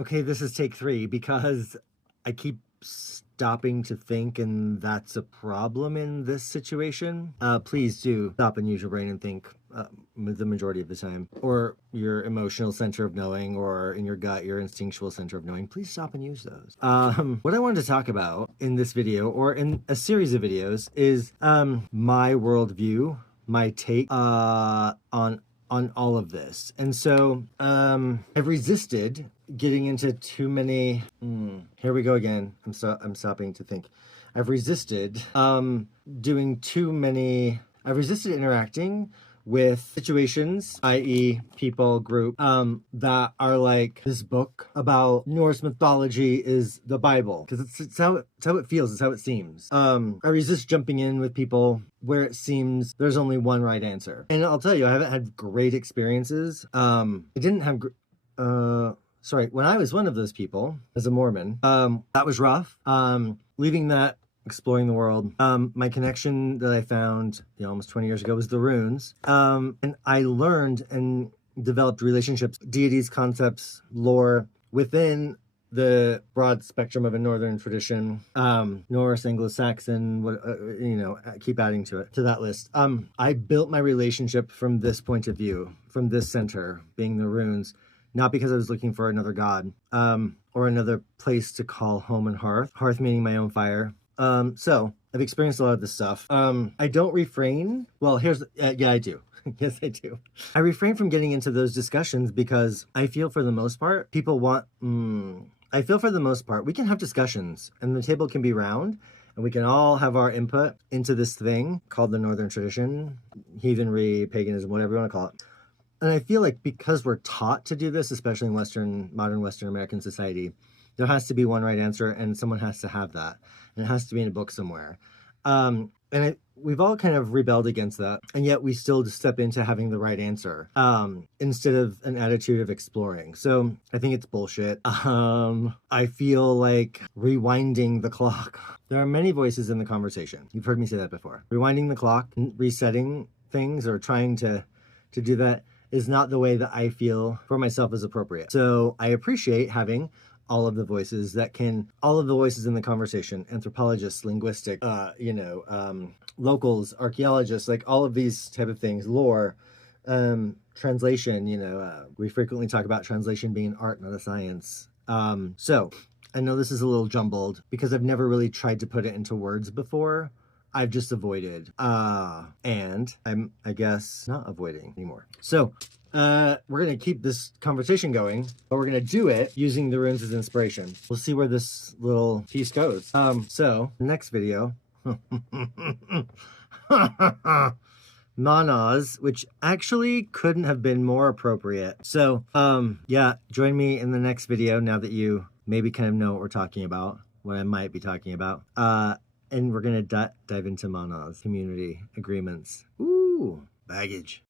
Okay, this is take 3 because I keep stopping to think, and that's a problem in this situation. Please do stop and use your brain and think the majority of the time. Or your emotional center of knowing, or in your gut, your instinctual center of knowing. Please stop and use those. What I wanted to talk about in this video, or in a series of videos, is my worldview, my take on all of this. And so I've resisted getting into too many here we go again. I'm stopping to think. I've resisted interacting with situations, i.e. people, group, that are like, this book about Norse mythology is the Bible. Because it's how it feels, it's how it seems. I resist jumping in with people where it seems there's only one right answer. And I'll tell you, I haven't had great experiences. I didn't have when I was one of those people as a Mormon, that was rough. Leaving that, exploring the world. My connection that I found, almost 20 years ago was the runes. And I learned and developed relationships, deities, concepts, lore within the broad spectrum of a Northern tradition, Norse, Anglo-Saxon, keep adding to that list. I built my relationship from this point of view, from this center, being the runes, not because I was looking for another god, or another place to call home and hearth. Hearth meaning my own fire. So I've experienced a lot of this stuff. I don't refrain. Well, yeah, I do. Yes, I do. I refrain from getting into those discussions because I feel for the most part, we can have discussions and the table can be round and we can all have our input into this thing called the Northern Tradition, heathenry, paganism, whatever you want to call it. And I feel like because we're taught to do this, especially in modern Western American society, there has to be one right answer and someone has to have that. And it has to be in a book somewhere. We've all kind of rebelled against that. And yet we still just step into having the right answer instead of an attitude of exploring. So I think it's bullshit. I feel like rewinding the clock. There are many voices in the conversation. You've heard me say that before. Rewinding the clock, resetting things, or trying to do that is not the way that I feel for myself is appropriate. So I appreciate having all of the voices in the conversation, anthropologists, linguistic, locals, archaeologists, like all of these type of things, lore, translation, we frequently talk about translation being an art, not a science. So I know this is a little jumbled because I've never really tried to put it into words before. I've just avoided, and I'm, I guess, not avoiding anymore. So we're going to keep this conversation going, but we're going to do it using the runes as inspiration. We'll see where this little piece goes. So next video, Manas, which actually couldn't have been more appropriate. So, yeah, join me in the next video now that you maybe kind of know what we're talking about, what I might be talking about. And we're going to dive into Manas, community, agreements. Ooh, baggage.